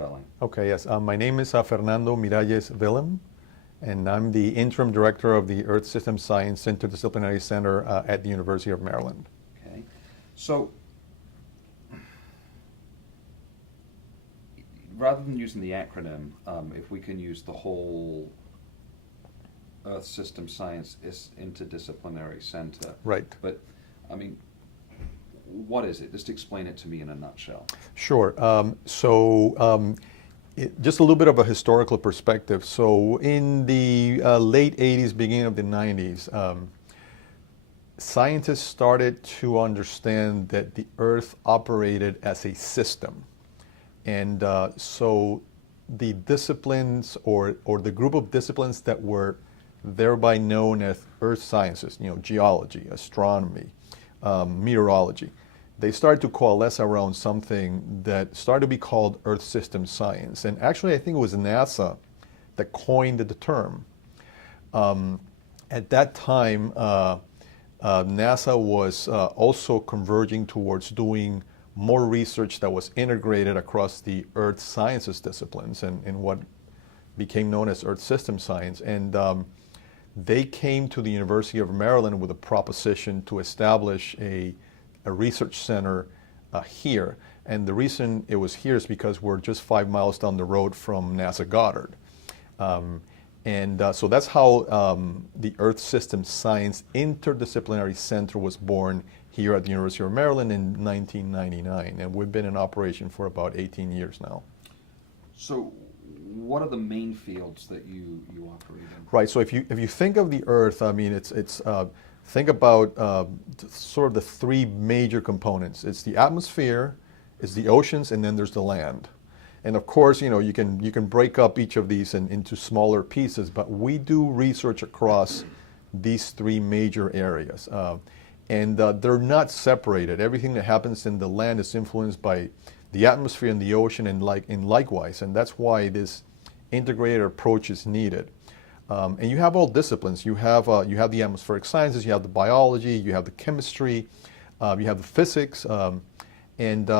spelling. Okay, yes. My name is Fernando Miralles-Wilhelm, and I'm the Interim Director of the Earth System Science Interdisciplinary Center at the University of Maryland. Okay. So, rather than using the acronym, if we can use the whole Earth System Science Interdisciplinary Center. Right. But, I mean, what is it? Just explain it to me in a nutshell. Sure. Just a little bit of a historical perspective. So in the late 80s, beginning of the 90s, scientists started to understand that the Earth operated as a system. And so the disciplines or the group of disciplines that were thereby known as earth sciences, geology, astronomy, meteorology, they started to coalesce around something that started to be called Earth System Science. And actually, I think it was NASA that coined the term. At that time, NASA was also converging towards doing more research that was integrated across the earth sciences disciplines and what became known as Earth System Science. And they came to the University of Maryland with a proposition to establish a research center here. And the reason it was here is because we're just 5 miles down the road from NASA Goddard. So that's how the Earth System Science Interdisciplinary Center was born here at the University of Maryland in 1999. And we've been in operation for about 18 years now. So what are the main fields that you operate in? Right, so if you think of the Earth, I mean, think about sort of the three major components. It's the atmosphere, it's the oceans, and then there's the land. And of course, you can break up each of these into smaller pieces, but we do research across these three major areas. And they're not separated. Everything that happens in the land is influenced by the atmosphere and the ocean and likewise. And that's why this integrated approach is needed. And you have all disciplines. You have the atmospheric sciences, you have the biology, you have the chemistry, you have the physics, and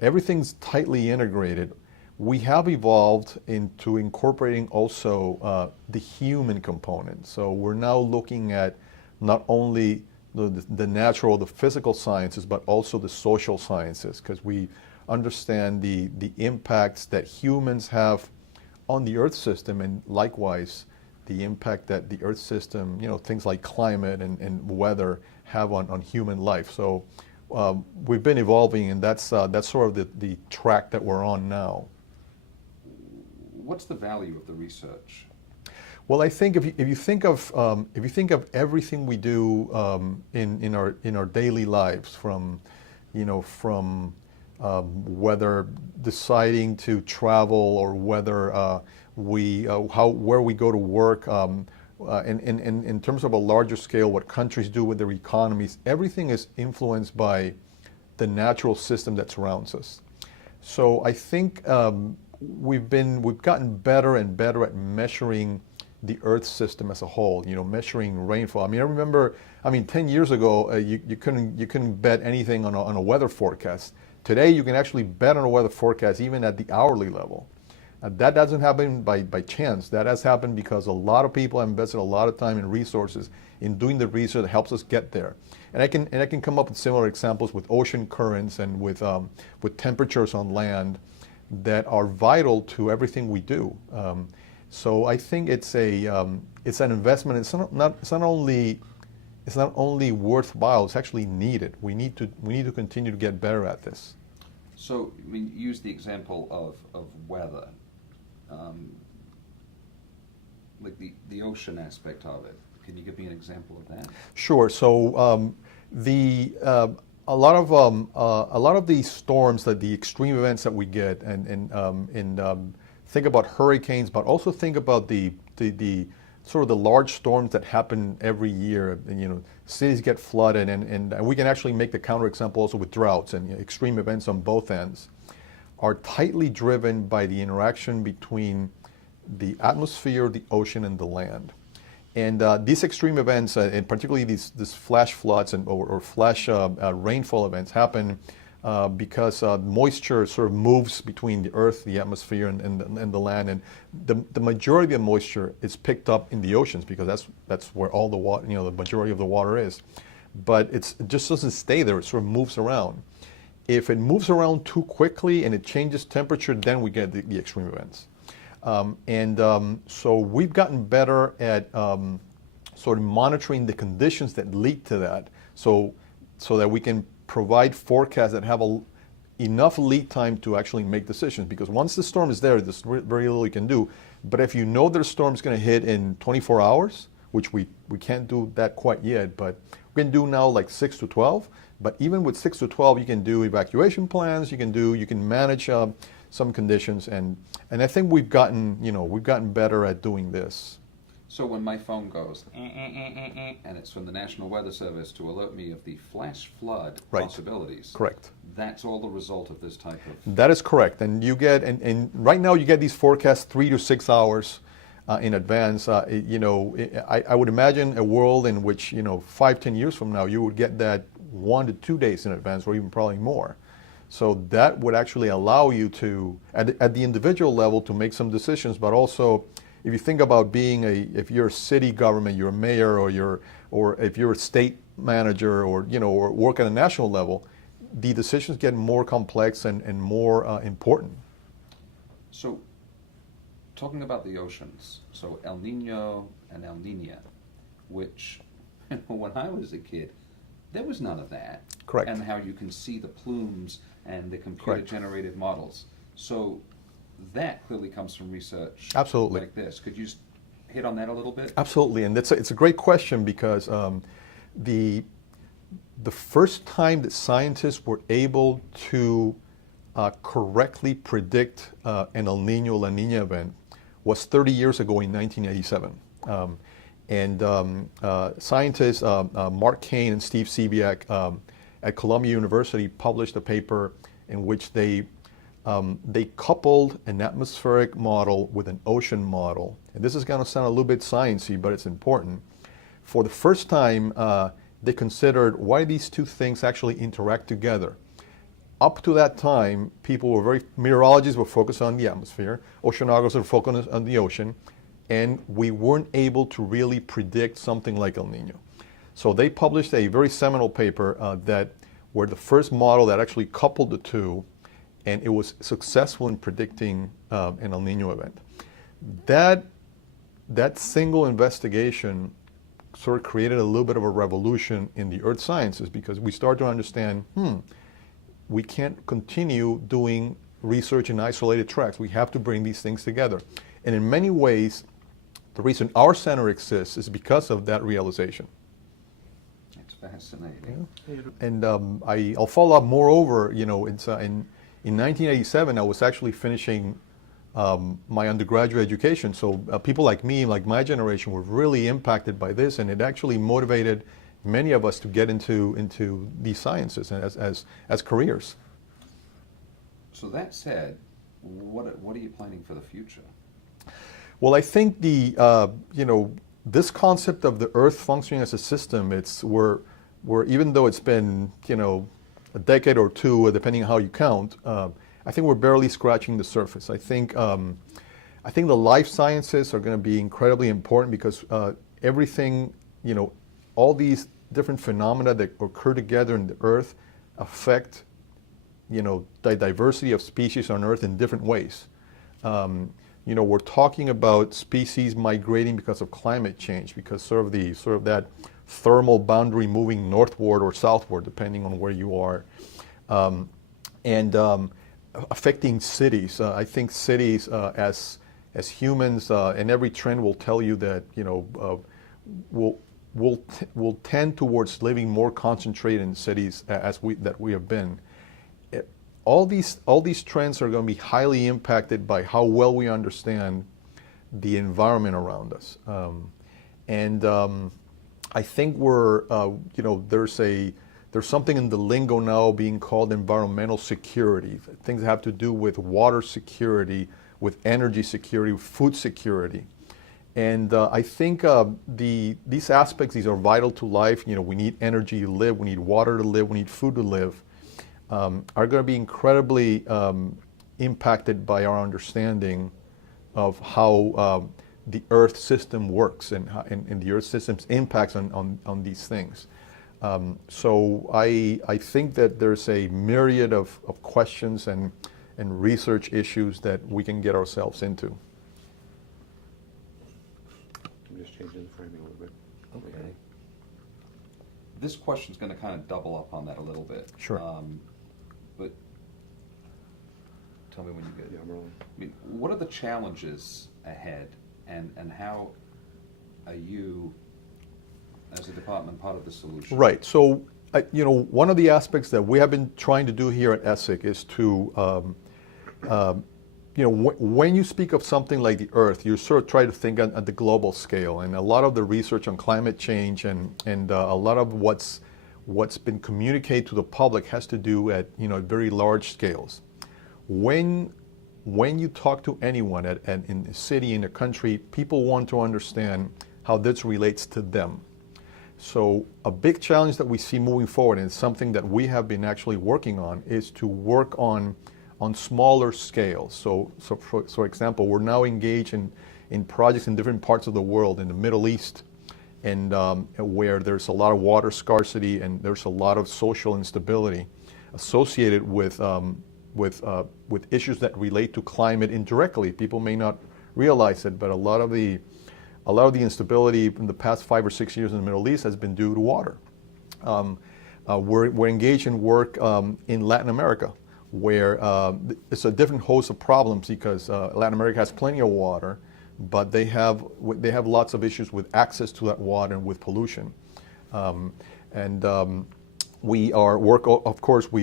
everything's tightly integrated. We have evolved into incorporating also the human component. So we're now looking at not only the natural, the physical sciences, but also the social sciences, because we understand the impacts that humans have on the Earth system, and likewise the impact that the Earth system, things like climate and weather have on human life. So we've been evolving, and that's sort of the track that we're on now. What's the value of the research? Well, I think if you think of everything we do in our daily lives, from whether deciding to travel or whether where we go to work, in terms of a larger scale, what countries do with their economies, everything is influenced by the natural system that surrounds us. So I think we've gotten better and better at measuring the Earth system as a whole, measuring rainfall. I remember 10 years ago, you couldn't bet anything on a weather forecast. Today, you can actually bet on a weather forecast even at the hourly level. That doesn't happen by chance. That has happened because a lot of people have invested a lot of time and resources in doing the research that helps us get there. And I can come up with similar examples with ocean currents and with temperatures on land that are vital to everything we do. So I think it's an investment. It's not only worthwhile. It's actually needed. We need to continue to get better at this. So use the example of weather, like the ocean aspect of it. Can you give me an example of that? Sure. So a lot of these storms, the extreme events that we get, and think about hurricanes, but also think about the sort of the large storms that happen every year. And, cities get flooded, and we can actually make the counterexample also with droughts and extreme events on both ends, are tightly driven by the interaction between the atmosphere, the ocean, and the land. And these extreme events, and particularly these flash floods or flash rainfall events, happen because moisture sort of moves between the earth, the atmosphere, and the land, and the majority of the moisture is picked up in the oceans because that's where all the water, the majority of the water is. But it just doesn't stay there; it sort of moves around. If it moves around too quickly and it changes temperature, then we get the extreme events. So we've gotten better at sort of monitoring the conditions that lead to that, so that we can provide forecasts that have enough lead time to actually make decisions. Because once the storm is there, there's very little you can do. But if you know that a storm is going to hit in 24 hours, which we can't do that quite yet, but we can do now like 6 to 12. But even with 6 to 12, you can do evacuation plans. You can manage some conditions, and I think we've gotten better at doing this. So when my phone goes, and it's from the National Weather Service to alert me of the flash flood possibilities. Correct. That's all the result of this type of... That is correct. And you get, and right now you get these forecasts 3 to 6 hours in advance. I would imagine a world in which, 5-10 years from now, you would get that 1 to 2 days in advance, or even probably more. So that would actually allow you to, at the individual level, to make some decisions, but also, if you think about if you're a city government, you're a mayor, or if you're a state manager, or work at a national level, the decisions get more complex and more important. So, talking about the oceans, so El Nino and El Niña, which when I was a kid, there was none of that. Correct. And how you can see the plumes and the computer-generated models. So that clearly comes from research. Absolutely. Like this. Could you just hit on that a little bit? Absolutely, and it's a great question because the first time that scientists were able to correctly predict an El Nino La Nina event was 30 years ago in 1987. Scientists Mark Kane and Steve Sebiak at Columbia University published a paper in which they coupled an atmospheric model with an ocean model. And this is going to sound a little bit sciencey, but it's important. For the first time, they considered why these two things actually interact together. Up to that time, meteorologists were focused on the atmosphere, oceanographers were focused on the ocean, and we weren't able to really predict something like El Nino. So they published a very seminal paper that were the first model that actually coupled the two, and it was successful in predicting an El Nino event. That single investigation sort of created a little bit of a revolution in the earth sciences, because we started to understand, we can't continue doing research in isolated tracks. We have to bring these things together. And in many ways, the reason our center exists is because of that realization. It's fascinating. Yeah. And I'll follow up. Moreover, in 1987, I was actually finishing my undergraduate education. So people like me, like my generation, were really impacted by this, and it actually motivated many of us to get into these sciences as careers. So that said, what are you planning for the future? Well, I think this concept of the Earth functioning as a system, we're even though it's been a decade or two, depending on how you count, I think we're barely scratching the surface. I think the life sciences are going to be incredibly important because everything, all these different phenomena that occur together in the Earth affect, the diversity of species on Earth in different ways. We're talking about species migrating because of climate change, because sort of that thermal boundary moving northward or southward, depending on where you are, and affecting cities. I think cities, as humans, and every trend will tell you that we'll tend towards living more concentrated in cities that we have been. All these trends are going to be highly impacted by how well we understand the environment around us, I think there's something in the lingo now being called environmental security. Things that have to do with water security, with energy security, with food security, and I think these aspects, these are vital to life. We need energy to live, we need water to live, we need food to live. are going to be incredibly impacted by our understanding of how the Earth system works and the Earth system's impacts on these things. So I think that there's a myriad of questions and research issues that we can get ourselves into. I'm just changing the framing a little bit. Okay. This question's going to kind of double up on that a little bit. Sure. But tell me when you're good. Yeah, I'm rolling. I mean, what are the challenges ahead, and how are you, as a department, part of the solution? Right. So, one of the aspects that we have been trying to do here at ESSIC is to, when you speak of something like the Earth, you sort of try to think at the global scale. And a lot of the research on climate change and a lot of what's been communicated to the public has to do at very large scales. When you talk to anyone in a city, in a country, people want to understand how this relates to them. So a big challenge that we see moving forward, and something that we have been actually working on, is to work on smaller scales. So for example, we're now engaged in projects in different parts of the world, in the Middle East, and where there's a lot of water scarcity and there's a lot of social instability associated with issues that relate to climate indirectly. People may not realize it, but a lot of the instability in the past 5 or 6 years in the Middle East has been due to water. We're engaged in work in Latin America, where it's a different host of problems, because Latin America has plenty of water, but they have lots of issues with access to that water and with pollution. We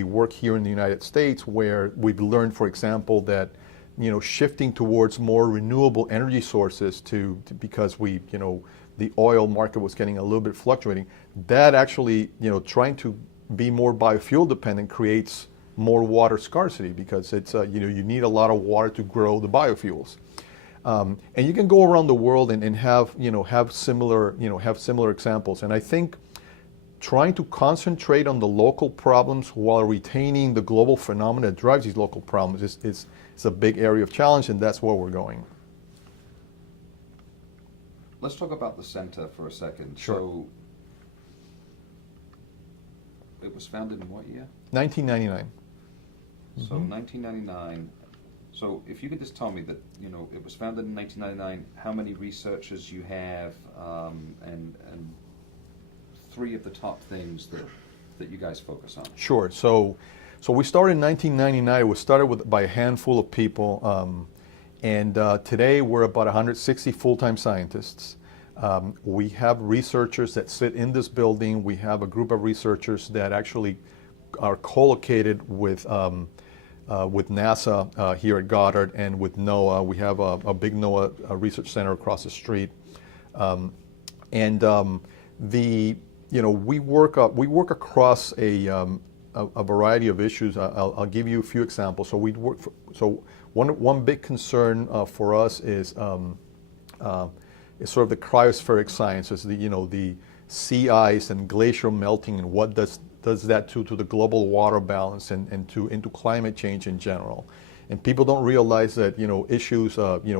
work here in the United States, where we've learned, for example, that shifting towards more renewable energy sources because the oil market was getting a little bit fluctuating. That actually, trying to be more biofuel dependent creates more water scarcity, because it's you need a lot of water to grow the biofuels. And you can go around the world and have similar examples. And I think trying to concentrate on the local problems while retaining the global phenomena that drives these local problems is a big area of challenge, and that's where we're going. Let's talk about the center for a second. Sure. So it was founded in what year? 1999. So 1999. So if you could just tell me that, it was founded in 1999, how many researchers you have, and three of the top things that you guys focus on. Sure. So we started in 1999. It was started by a handful of people, and today we're about 160 full-time scientists. We have researchers that sit in this building. We have a group of researchers that actually are co-located with NASA here at Goddard, and with NOAA. We have a big NOAA research center across the street, we work across a variety of issues. I'll give you a few examples. So one big concern for us is sort of the cryospheric sciences, the sea ice and glacial melting, and what does that do to the global water balance and into climate change in general. And people don't realize that issues,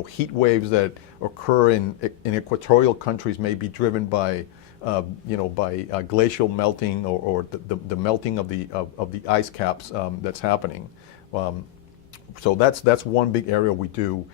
heat waves that occur in equatorial countries may be driven by glacial melting or the melting of the ice caps that's happening. So that's one big area we do.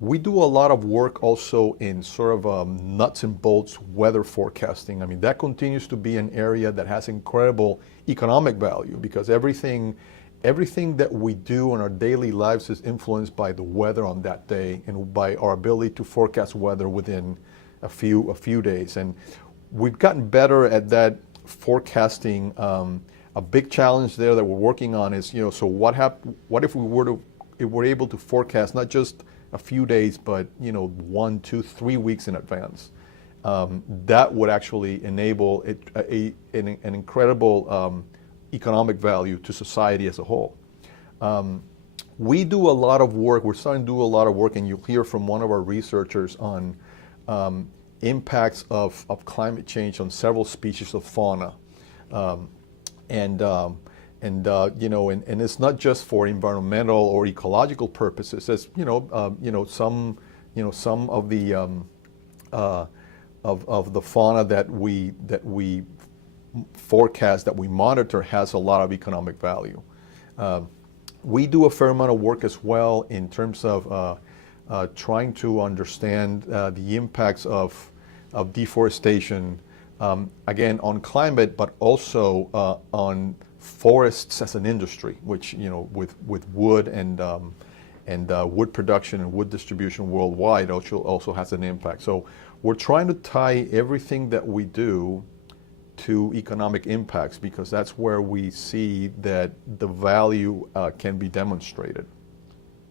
We do a lot of work also in sort of nuts and bolts weather forecasting. I mean, that continues to be an area that has incredible economic value, because everything that we do in our daily lives is influenced by the weather on that day and by our ability to forecast weather within a few days. And we've gotten better at that forecasting. A big challenge there that we're working on is, so what if we were able to forecast not just a few days, but 1, 2, 3 weeks in advance? That would actually enable an incredible economic value to society as a whole. We do a lot of work. We're starting to do a lot of work, and you'll hear from one of our researchers on impacts of climate change on several species of fauna. you know, and it's not just for environmental or ecological purposes. As some of the of the fauna that we forecast, that we monitor, has a lot of economic value. We do a fair amount of work as well in terms of trying to understand the impacts of deforestation, again, on climate, but also on forests as an industry, which, you know, with wood and wood production and wood distribution worldwide also has an impact. So we're trying to tie everything that we do to economic impacts, because that's where we see that the value can be demonstrated.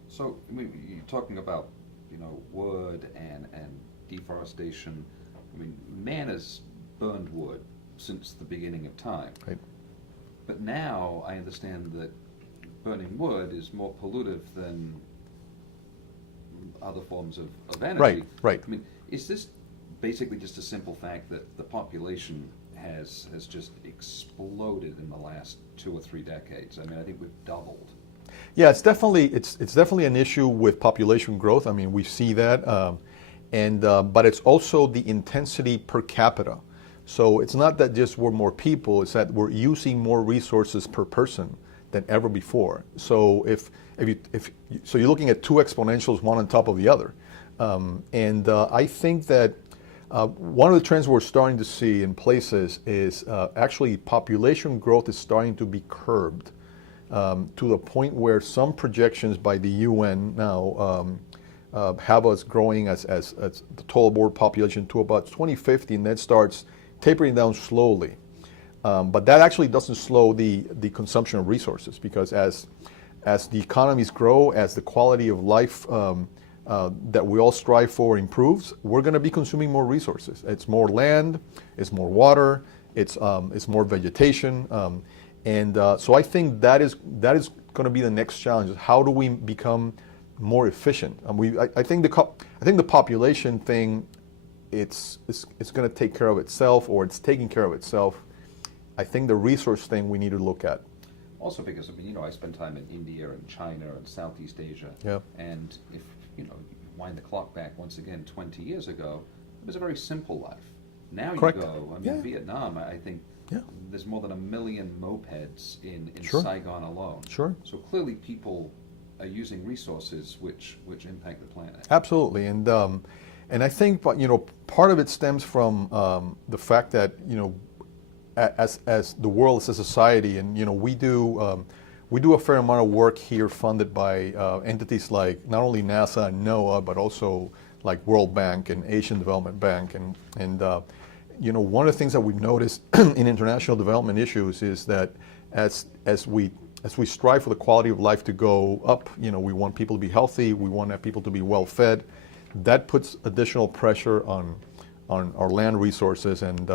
So I mean, you're talking about, you know, wood and deforestation. I mean, man has burned wood since the beginning of time. Right. But now I understand that burning wood is more pollutive than other forms of energy. Right, right. I mean, is this basically just a simple fact that the population has just exploded in the last 2 or 3 decades? I mean, I think we've doubled. Yeah, it's definitely an issue with population growth. I mean, we see that, but it's also the intensity per capita. So it's not that just we're more people; it's that we're using more resources per person than ever before. So so you're looking at 2 exponentials, one on top of the other, I think that one of the trends we're starting to see in places is actually population growth is starting to be curbed. To the point where some projections by the UN now have us growing as the total world population to about 2050, and that starts tapering down slowly. But that actually doesn't slow the consumption of resources, because as the economies grow, as the quality of life that we all strive for improves, we're going to be consuming more resources. It's more land, it's more water, it's more vegetation. So I think that is going to be the next challenge. Is how do we become more efficient? I think the population thing, it's going to take care of itself, or it's taking care of itself. I think the resource thing we need to look at. Also because, I mean, you know, I spend time in India and China and Southeast Asia. Yeah. And if, you know, you wind the clock back once again 20 years ago, it was a very simple life. Now Correct. You go, I mean, Yeah. Vietnam, I think there's more than 1 million mopeds in Sure. Saigon alone. Sure. So clearly people are using resources which impact the planet. Absolutely, and I think, you know, part of it stems from the fact that, you know, as the world, as a society, and, you know, we do a fair amount of work here funded by entities like not only NASA and NOAA, but also like World Bank and Asian Development Bank, and you know, one of the things that we've noticed in international development issues is that as we strive for the quality of life to go up, you know, we want people to be healthy, we want people to be well fed. That puts additional pressure on our land resources. And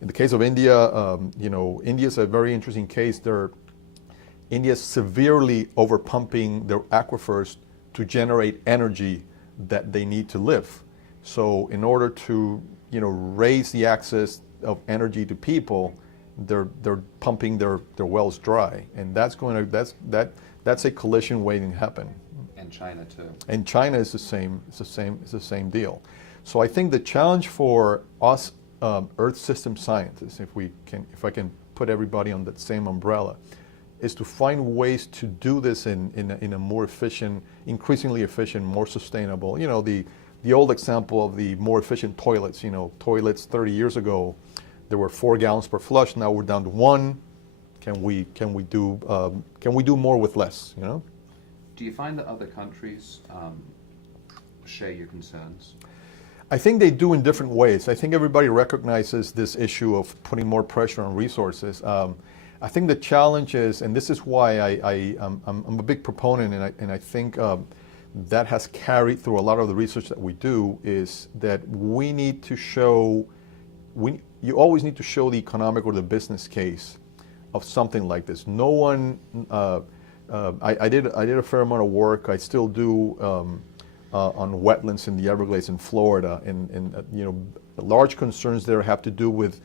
in the case of India, you know, India's a very interesting case. India's severely overpumping their aquifers to generate energy that they need to live. So in order to, you know, raise the access of energy to people, they're pumping their wells dry, and that's a collision waiting to happen. And China too. And China is the same deal. So I think the challenge for us, Earth system scientists, if I can put everybody on that same umbrella, is to find ways to do this in a more efficient, increasingly efficient, more sustainable. You know, the old example of the more efficient toilets. You know, toilets 30 years ago, there were 4 gallons per flush. Now we're down to 1. Can we do more with less? You know. Do you find that other countries share your concerns? I think they do in different ways. I think everybody recognizes this issue of putting more pressure on resources. I think the challenge is, and this is why I'm a big proponent, and I think that has carried through a lot of the research that we do, is that we need to show, you always need to show the economic or the business case of something like this. No one, I did a fair amount of work, I still do, on wetlands in the Everglades in Florida, and you know, large concerns there have to do with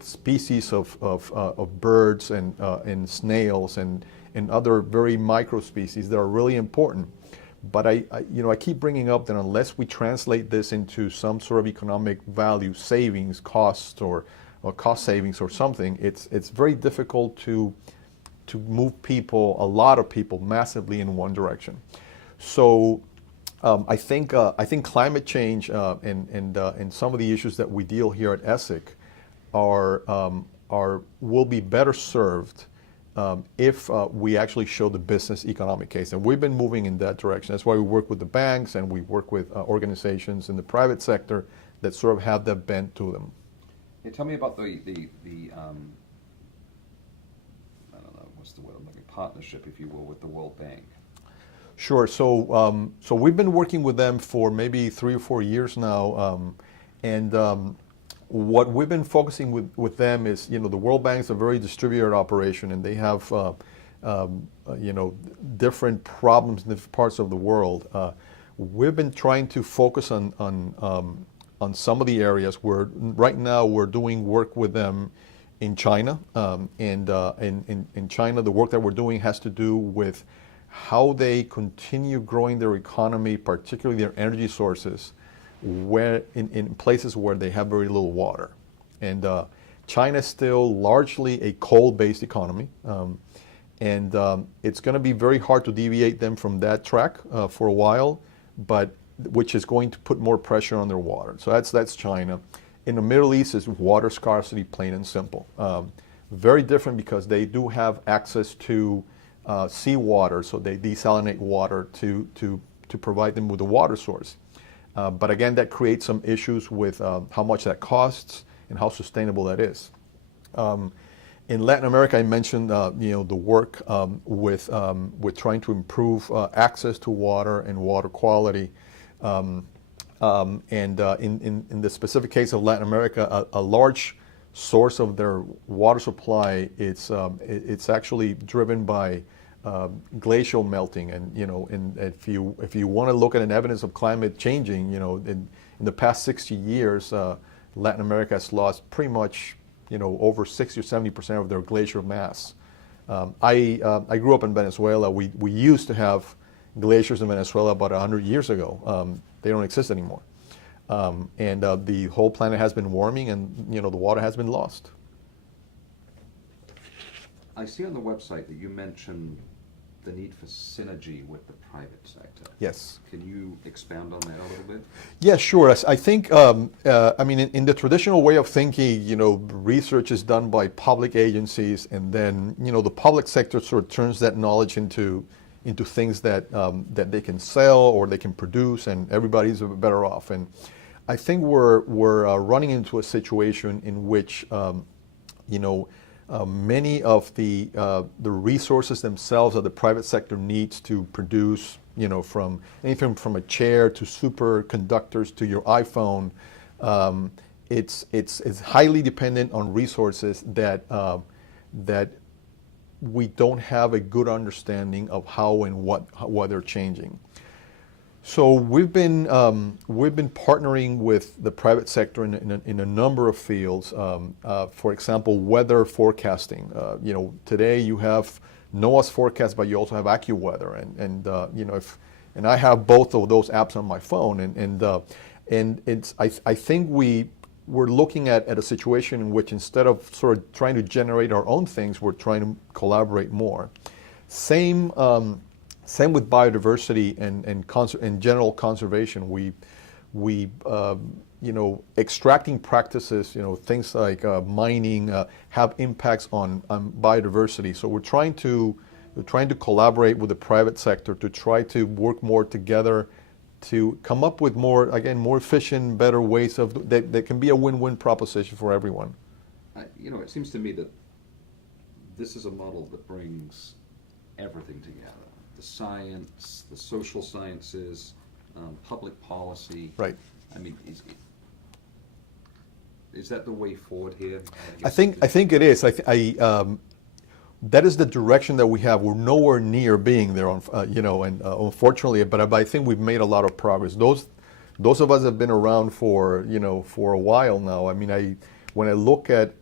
species of birds and snails and other very micro species that are really important. But I keep bringing up that unless we translate this into some sort of economic value, savings, cost or cost savings or something, it's very difficult to move a lot of people, massively in one direction. So I think climate change and some of the issues that we deal here at ESSIC will be better served if we actually show the business economic case. And we've been moving in that direction. That's why we work with the banks and we work with organizations in the private sector that sort of have that bent to them. Yeah, tell me about the I don't know, what's the word I'm looking, partnership, if you will, with the World Bank. Sure. So we've been working with them for maybe 3 or 4 years now, and what we've been focusing with them is, the World Bank is a very distributed operation, and they have different problems in different parts of the world. We've been trying to focus on some of the areas where right now we're doing work with them in China, and in China the work that we're doing has to do with how they continue growing their economy, particularly their energy sources, where in places where they have very little water. And China is still largely a coal-based economy, and it's going to be very hard to deviate them from that track for a while, but which is going to put more pressure on their water. So that's China. In the Middle East is water scarcity, plain and simple. Very different because they do have access to seawater, so they desalinate water to provide them with a water source. But again, that creates some issues with how much that costs and how sustainable that is. In Latin America, I mentioned the work with trying to improve access to water and water quality. In the specific case of Latin America, a large source of their water supply, it's actually driven by glacial melting, and if you want to look at an evidence of climate changing, in the past 60 years, Latin America has lost pretty much over 60 or 70% of their glacial mass. I grew up in Venezuela. We used to have glaciers in Venezuela about 100 years ago. They don't exist anymore, and the whole planet has been warming, and the water has been lost. I see on the website that you mentioned the need for synergy with the private sector. Yes. Can you expound on that a little bit? Yeah, sure. I think, in the traditional way of thinking, research is done by public agencies, and then, the public sector sort of turns that knowledge into things that they can sell or they can produce, and everybody's better off. And I think we're running into a situation in which, many of the resources themselves that the private sector needs to produce, from anything from a chair to superconductors to your iPhone, it's highly dependent on resources that we don't have a good understanding of how and what they're changing. So we've been partnering with the private sector in a number of fields. For example, weather forecasting. Today you have NOAA's forecast, but you also have AccuWeather, and I have both of those apps on my phone, and I think we're looking at a situation in which instead of sort of trying to generate our own things, we're trying to collaborate more. Same with biodiversity and general conservation. We extracting practices, things like mining, have impacts on biodiversity. So we're trying to collaborate with the private sector to try to work more together to come up with more efficient, better ways that can be a win-win proposition for everyone. It seems to me that this is a model that brings everything together. The science, the social sciences, public policy. Right. I mean, is that the way forward here? I think it is. That is the direction that we have. We're nowhere near being there, unfortunately. But I think we've made a lot of progress. Those of us have been around for a while now. I mean, when I look at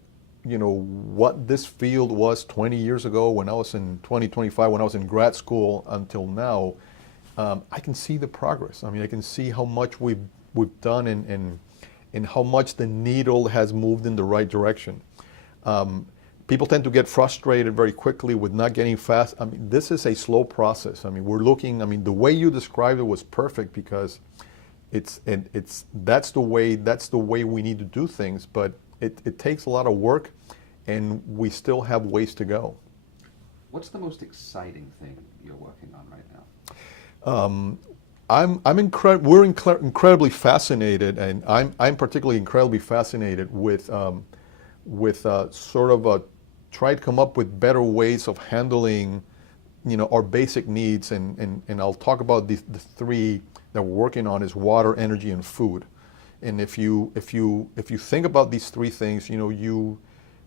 what this field was 20 years ago when I was in 2025, when I was in grad school until now, I can see the progress. I mean, I can see how much we've done and how much the needle has moved in the right direction. People tend to get frustrated very quickly with not getting fast. I mean, this is a slow process. I mean, the way you described it was perfect because that's the way we need to do things, but it takes a lot of work and we still have ways to go. What's the most exciting thing you're working on right now? We're incredibly fascinated, and I'm particularly incredibly fascinated with try to come up with better ways of handling, our basic needs, and I'll talk about the three that we're working on is water, energy, and food. And if you think about these three things, you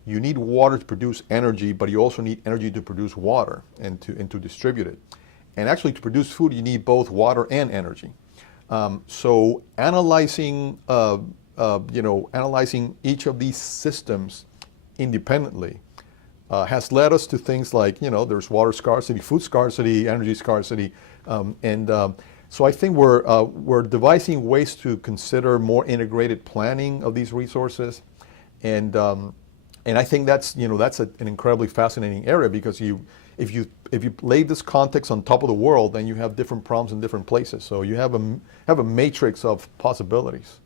need water to produce energy, but you also need energy to produce water and to distribute it. And actually, to produce food, you need both water and energy. So analyzing each of these systems independently has led us to things like, there's water scarcity, food scarcity, energy scarcity, so I think we're devising ways to consider more integrated planning of these resources, and I think that's an incredibly fascinating area because if you lay this context on top of the world, then you have different problems in different places. So you have a matrix of possibilities.